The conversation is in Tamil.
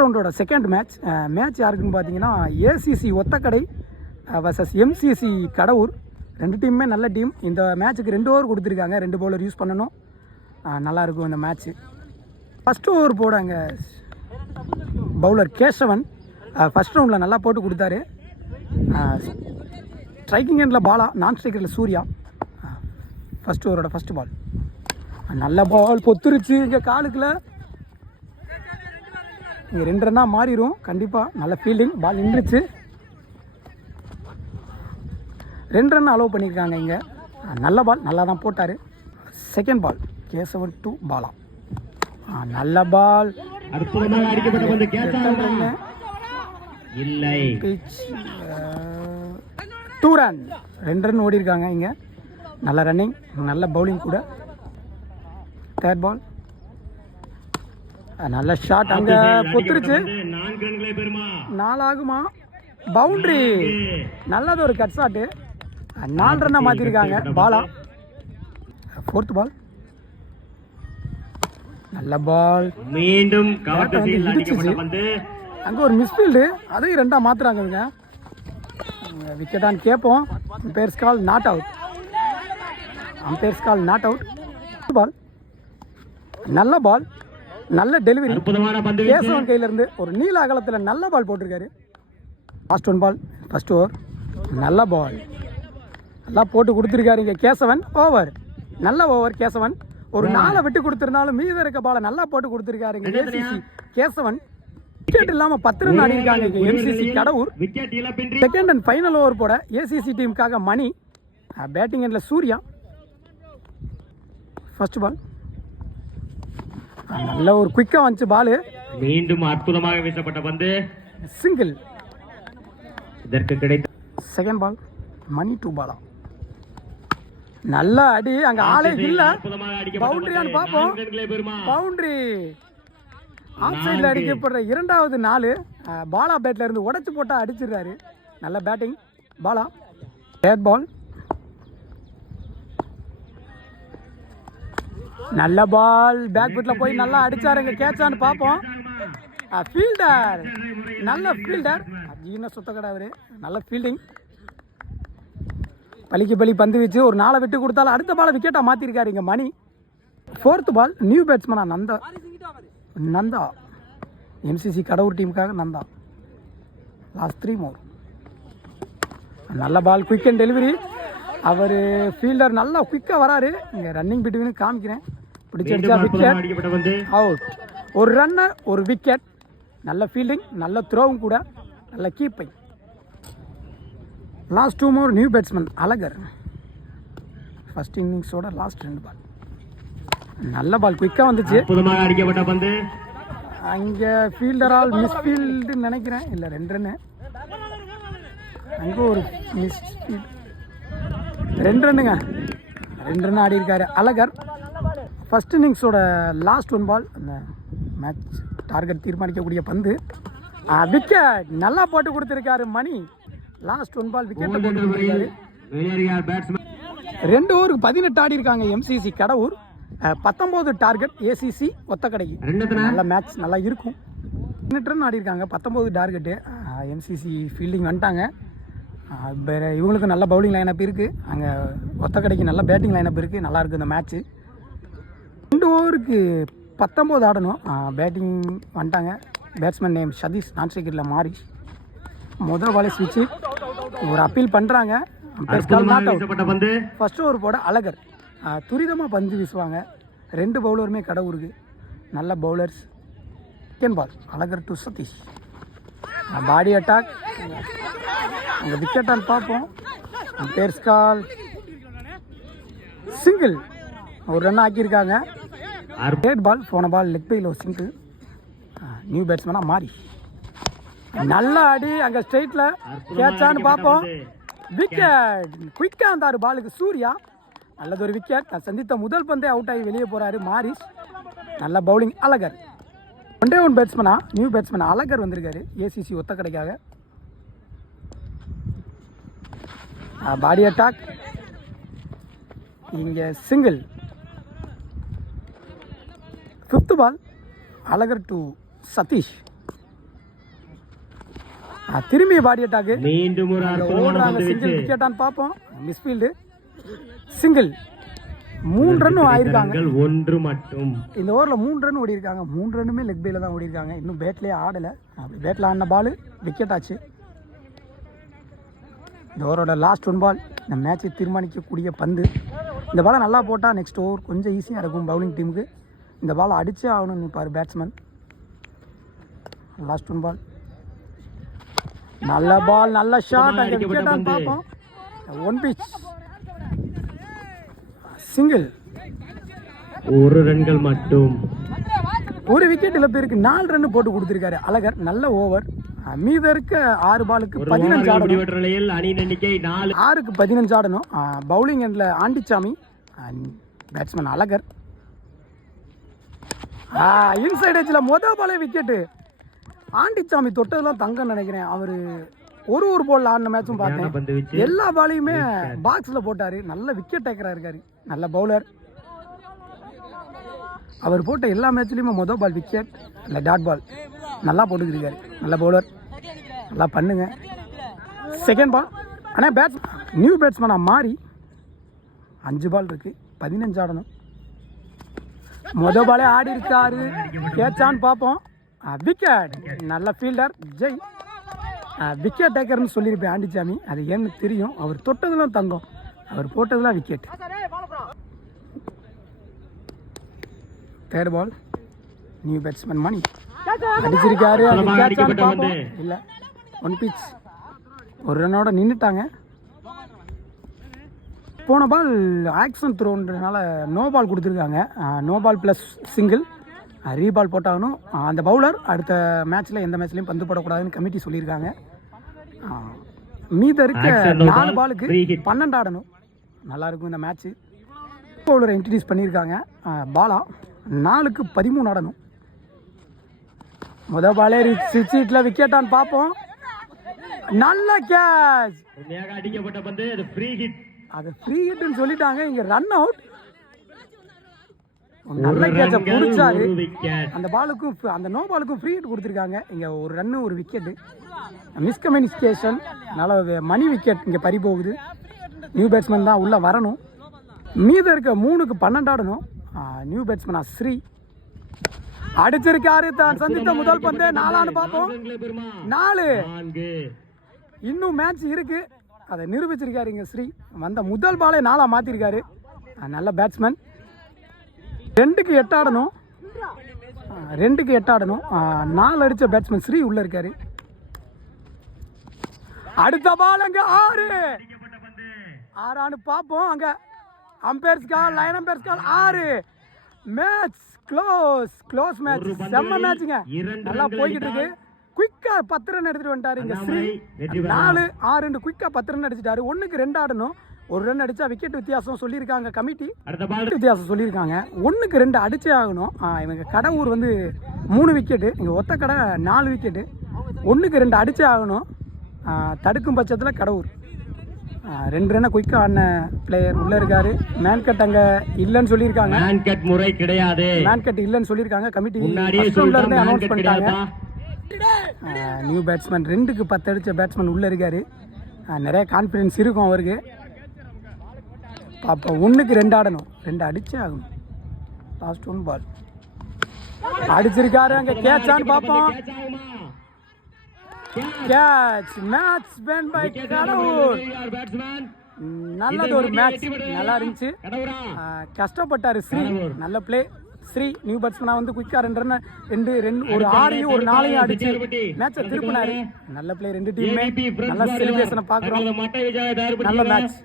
ரவுண்டோட செகண்ட் மேட்ச் யாருக்குன்னு பார்த்தீங்கன்னா ACC Othakadai versus MCC Kadavur. ரெண்டு டீமுமே நல்ல டீம். இந்த மேட்ச்சுக்கு 2 ஓவர் கொடுத்துருக்காங்க, 2 பவுலர் யூஸ் பண்ணணும். நல்லாயிருக்கும் இந்த மேட்ச்சு. ஃபஸ்ட்டு ஓவர் போடாங்க பவுலர் கேசவன். ஃபஸ்ட் ரவுண்டில் நல்லா போட்டு கொடுத்தாரு. ஸ்ட்ரைக்கிங் எண்டில் பாலா, நான் ஸ்ட்ரைக்கரில் சூர்யா. ஃபஸ்ட் ஓவரோட ஃபஸ்ட்டு பால் நல்ல பால் பொத்துருச்சு. இங்கே காலுக்குள்ள இங்கே 2 ரன்னாக மாறிடும் கண்டிப்பாக. நல்ல ஃபீல்டிங், பால் நின்றுச்சு. 2 ரன் அலோவ் பண்ணியிருக்காங்க இங்கே. நல்ல பால், நல்லா தான் போட்டார். Second ball Kesavan to Bala. நல்ல பால், இல்லை, 2 ரன். 2 ரன் ஓடி இருக்காங்க இங்கே. நல்ல ரன்னிங், நல்ல பவுலிங் கூட. தேர்ட் பால் நல்ல ஷாட், அங்கே பொத்துருச்சு. 4 ஆகுமா? பவுண்ட்ரி. நல்லது ஒரு கட் ஷாட்டு. 4 ரன்னாக மாற்றிருக்காங்க பாலா. ஃபோர்த் பால் நல்ல பால், மீண்டும் அங்கே ஒரு மிஸ்ஃபீல்டு, அதையும் 2ஆக மாற்றுறாங்க. விக்கெட்டான்னு கேட்போம். Umpires call not out. Ball நல்ல பால், நல்ல டெலிவரி. கேசவன் கையிலேருந்து ஒரு நீல அகலத்தில் நல்ல பால் போட்டிருக்காரு. Last 1 ball first over. நல்ல பால் நல்லா போட்டு கொடுத்துருக்காரு இங்கே கேசவன். ஓவர், நல்ல ஓவர் கேசவன். ஒரு 4 விட்டு கொடுத்துருந்தாலும் மீத இருக்க பாலை நல்லா போட்டு கொடுத்துருக்காரு இங்கே ஏசிசி கேசவன். விக்கெட் இல்லாமல் 10 ரன் ஆடி இருக்காங்க இங்கே MCC Kadavur. Second and final over போட ஏசிசி டீமுக்காக மணி. பேட்டிங் எண்டில் சூர்யா. ஃபர்ஸ்ட் பால் நல்ல ஒரு குயிக்காக வந்துச்சு பால். மீண்டும் அற்புதமாக வீசப்பட்ட பந்து, சிங்கிள். இதற்கு கிடைத்த second ball Mani to Bala. நல்ல அடி, அங்கே ஆளே இல்லை. பவுண்டரியான்னு பார்ப்போம். பவுண்டரி. ஆஃப் சைடில் அடிக்கப்படுற 2வது 4. பாலா பேட்டில் இருந்து உடச்சி போட்டால் அடிச்சிடுறாரு. நல்ல பேட்டிங் பாலா. தேர்ட் பால் நல்ல பால், பேக் ஃபுட்டில் போய் நல்லா அடிச்சாருங்க. கேட்சான்னு பார்ப்போம். ஃபீல்டர், நல்ல ஃபீல்டர். ஜீன சுத்தக்கடை அவர். நல்ல ஃபீல்டிங். பலிக்கு பலி பந்து வச்சு ஒரு 4 விட்டு கொடுத்தாலும் அடுத்த பாலை விக்கெட்டாக மாற்றிருக்காரு இங்கே மணி. ஃபோர்த் பால் நியூ பேட்ஸ்மேனா நந்தா. எம்சிசி கடவுர் டீமுக்காக நந்தா. Last 3 more. நல்ல பால், குயிக் அண்ட் டெலிவரி. அவர் ஃபீல்டர் நல்லா குயிக்காக வராரு. இங்கே ரன்னிங் பிட்வீனு காமிக்கிறேன். பிடிச்சடிச்சா விக்கெட், அவுட். ஒரு ரன்னர், ஒரு விக்கெட். நல்ல ஃபீல்டிங், நல்ல த்ரோவும் கூட, நல்ல keeping. Last 2 more new batsman Azhagar. First இன்னிங்ஸோட லாஸ்ட் 2 பால். நல்ல பால் குயிக்காக வந்துச்சு. அடிக்கப்பட்ட பந்து அங்கே ஃபீல்டரால் மிஸ்ஃபீல்டுன்னு நினைக்கிறேன். இல்லை 2 ரன்னு. அங்கே ஒரு மிஸ்ஃபீல்டு. 2 ரன்னுங்க. 2 ரன் ஆடி இருக்காரு அழகர். ஃபர்ஸ்ட் இன்னிங்ஸோட லாஸ்ட் 1 பால். அந்த மேட்ச் டார்கெட் தீர்மானிக்கக்கூடிய பந்து. விக்கெட் நல்லா போட்டு கொடுத்துருக்காரு மணி. லாஸ்ட் 1 பால் விக்கெட் போட்டு கொடுத்துருக்காரு. 2 ஓவருக்கு 18 ஆடி இருக்காங்க எம்சிசி கடவுர். 19 டார்கெட் ஏசிசி ஒத்தக்கடைக்கு. நல்ல மேட்ச், நல்லா இருக்கும். 18 ரன் ஆடி இருக்காங்க, 19 டார்கெட்டு. எம்சிசி ஃபீல்டிங் வந்துட்டாங்க. வேறு இவங்களுக்கு நல்ல பவுலிங் லைனப் இருக்குது. அங்கே ஒத்தக்கடைக்கு நல்ல பேட்டிங் லைனப் இருக்குது. நல்லாயிருக்கு இந்த மேட்ச்சு. 2 ஓவருக்கு 19 ஆடணும். பேட்டிங் வந்துட்டாங்க. பேட்ஸ்மேன் நேம் சதீஷ், நான் ஸ்ட்ரைக்கரில் மாறி. முதல் பாலே ஸ்விட்சு. ஒரு அப்பீல் பண்ணுறாங்க. ஃபர்ஸ்ட் ஓவர் போட அழகர். துரிதமாக பந்து வீசுவாங்க. 2 பவுலருமே கடவுருக்கு நல்ல bowlers. Second ball Azhagar to Sathish. Body attack. அங்கே விக்கெட்டான்னு பார்ப்போம். பேர்ஸ் கால் சிங்கிள். ஒரு ரன் ஆக்கியிருக்காங்க. தேர்ட் பால் போன பால் லெக் பையில் ஒரு சிங்கிள். நியூ பேட்ஸ்மேனாக மாறி. நல்ல அடி, அங்கே ஸ்ட்ரெயிட்டில் கேட்சான்னு பார்ப்போம். விக்கெட். குயிக்காக இருந்தார் பாலுக்கு சூர்யா. நல்லது ஒரு விக்கெட். சந்தித்த முதல் பந்தே அவுட் ஆகி வெளியே போகிறாரு மாரிஸ். நல்ல பவுலிங் அழகர். 1 பேட்ஸ்மேனா நியூ பேட்ஸ்மேன் அழகர் வந்திருக்காரு ஏசிசி ஒத்தக்கடைக்காக. Body attack. இங்கே single. 5th ball Azhagar to Satish. திரும்பி பாடி அட்டாக்கு மீண்டும் ஒரு அற்புதமான ஓடுறாங்க. பந்து சிங்கிள் வீச்சு. விக்கெட்டான்னு பார்ப்போம். Misfield single. 3 ரன் ஆயிருக்காங்க. ரன்கள் 1 மட்டும். இந்த ஓவரில் 3 ரன் ஓடி இருக்காங்க. 3 ரன்னுமே லெக் பையில் தான் ஓடி இருக்காங்க. இன்னும் பேட்லேயே ஆடலை. அப்படி பேட்டில் ஆடின பால் விக்கெட் ஆச்சு. இந்த ஓவரோட லாஸ்ட் 1 பால். இந்த மேட்சை தீர்மானிக்கக்கூடிய பந்து. இந்த பாலை நல்லா போட்டால் நெக்ஸ்ட் ஓவர் கொஞ்சம் ஈஸியாக இருக்கும் பவுலிங் டீமுக்கு. இந்த பாலை அடிச்சே ஆகணும்னு நிற்பார் பேட்ஸ்மேன். லாஸ்ட் 1 பால். நல்ல பால், நல்ல ஷாட். அங்கே விக்கெட்டான்னு பார்ப்போம். 1 பிச் சிங்கிள். 1 ரன்கள் மட்டும். ஒரு விக்கெட் இழப்பிற்கு 4 ரன் போட்டு கொடுத்திருக்காரு அழகர். நல்ல ஓவர். மீத இருக்க 6 பாலுக்கு 15 ஆடணும். நிலையில் அணியின் எண்ணிக்கை 4. 6க்கு 15 ஆடணும். பவுலிங் எண்ட்ல ஆண்டிச்சாமி, பேட்ஸ்மேன் அழகர். இன்சைட் எட்ஜில் மொதல் பாலே விக்கெட்டு. ஆண்டிச்சாமி தொட்டதெல்லாம் தங்கன்னு நினைக்கிறேன். அவர் ஒரு பால் ஆடின மேட்சும் பார்த்தேன். எல்லா பாலையுமே பாக்ஸில் போட்டார். நல்ல விக்கெட் டேக்கராக இருக்காரு. நல்ல பவுலர். அவர் போட்ட எல்லா மேட்ச்லேயுமே மொதல் பால் விக்கெட், இல்லை டாட் பால். நல்லா போட்டுக்கிருக்காரு. நல்ல பவுலர். நல்லா பண்ணுங்க. Second ball. ஆனால் நியூ பேட்ஸ்மேனாக மாறி 5 பால் இருக்குது. 15 ஆடணும். மொதல் பாலே ஆடி இருக்காரு. கேட்சான்னு பார்ப்போம். விக்கெட். நல்ல ஃபீல்டர் ஜெய். விக்கெட் டேக்கர்னு சொல்லியிருப்பேன் ஆண்டிச்சாமி. அது ஏன்னு தெரியும். அவர் தொட்டதெல்லாம் தங்கம், அவர் போட்டதெல்லாம் wicket. Third ball. New batsman Mani அடிச்சிருக்காரு. இல்லை 1 பிச். 1 ரன்னோட நின்றுட்டாங்க. போன பால் ஆக்ஷன் த்ரோன்றதுனால நோ பால் கொடுத்துருக்காங்க. No ball plus single. Reball போட்டாகணும். அந்த பவுலர் அடுத்த மேட்ச்சில் எந்த மேட்ச்லையும் பந்து போடக்கூடாதுன்னு கமிட்டி சொல்லியிருக்காங்க. மீத இருக்க 4 பாலுக்கு 12 ஆடணும். நல்லாயிருக்கும் இந்த மேட்ச்சு. பவுலரை இன்ட்ரடியூஸ் பண்ணியிருக்காங்க. பாலா 4க்கு 13 ஆடணும். முதல் பாலே சீட்டில் விக்கெட்டான்னு பார்ப்போம். நல்ல கேட்ச். அடிக்கப்பட்ட பந்து. அது ஃப்ரீ ஹிட். அது ஃப்ரீ ஹிட்னு சொல்லிட்டாங்க. இங்கே ரன் அவுட். நல்ல கேட்சை பிடிச்சாரு. அந்த பாலுக்கும் அந்த நோ பாலுக்கும் ஃப்ரீ ஹிட் கொடுத்துருக்காங்க. இங்கே 1 ரன்னு 1 விக்கெட்டு. மிஸ்கம்யூனிகேஷன். நல்ல மணி விக்கெட் இங்கே பறி போகுது. நியூ பேட்ஸ்மேன் தான் உள்ளே வரணும். மீத இருக்க 3க்கு 12 ஆடணும். நியூ பேட்ஸ்மேனா ஸ்ரீ அடிச்சிருக்காரு. தான் சந்தித்த முதல் பந்து 4 பார்ப்போம். 4. இன்னும் மேட்ச் இருக்கு. அதை நிரூபிச்சிருக்காரு இங்கே ஸ்ரீ. வந்த முதல் பாலே 4 மாற்றிருக்காரு. நல்ல பேட்ஸ்மேன். 2க்கு 8 ஆடணும். 2க்கு 8 ஆடணும். 4 அடித்த பேட்ஸ்மேன் ஸ்ரீ உள்ளே இருக்காரு. அடுத்த பால் அங்கே 6 ஆறான்னு பார்ப்போம். அங்கே அம்பேர்ஸ் கால், லைன் அம்பேர்ஸ் கால் 6. Match close match. செம்ம மேட்சுங்க. நல்லா போய்கிட்டு இருக்கு. குயிக்கா 10 ரன் எடுத்துட்டு வந்துட்டாரு இங்க ஸ்ரீ. 4, 6 குயிக்கா 10 ரன் அடிச்சிட்டாரு. 1க்கு 2 ஆடணும். 1 ரன் அடிச்சா விக்கெட் வித்தியாசம் சொல்லியிருக்காங்க கமிட்டி. வித்தியாசம் சொல்லியிருக்காங்க. 1க்கு 2 அடிச்சே ஆகணும். இவங்க கடவுர் வந்து 3 விக்கெட்டு. இங்கே ஒத்த கடை 4 விக்கெட்டு. 1க்கு 2 அடிச்சே ஆகணும். தடுக்கும் பட்சத்தில் கடவுர் 2 ரன்னை குயிக்காக ஆடின பிளேயர் உள்ளே இருக்காரு. மேன்கட் அங்கே இல்லைன்னு சொல்லியிருக்காங்க. மேன்கட் முறை கிடையாது. மேன்கட் இல்லைன்னு சொல்லியிருக்காங்க கமிட்டி. இருந்தே அனௌன்ஸ் பண்ணிட்டாங்க. நியூ பேட்ஸ்மேன் 2க்கு 10 அடித்த பேட்ஸ்மேன் உள்ளே இருக்காரு. நிறைய கான்ஃபிடன்ஸ் இருக்கும் அவருக்கு. அப்போ 1க்கு 2 ஆடணும். 2 அடிச்சே ஆகணும். லாஸ்ட் 1 பால் அடிச்சிருக்காரு. அங்கே கேட்சான்னு பார்ப்போம். Catch. Match won by Kadavur. நல்லது ஒரு மேட்ச். நல்லா இருந்துச்சு. கஷ்டப்பட்டாரு ஸ்ரீ. நல்ல பிளே ஸ்ரீ. நியூ பேட்ஸ்மேனா வந்து குயிக்கா 2 ரன் 2 ஒரு 6யும் ஒரு 4யும் அடிச்சு மேட்சை திருப்பினாரு. நல்ல பிளே. 2 டீமுமே நல்ல செலிப்ரேஷனை பார்க்குறோம். நல்ல மேட்ச்.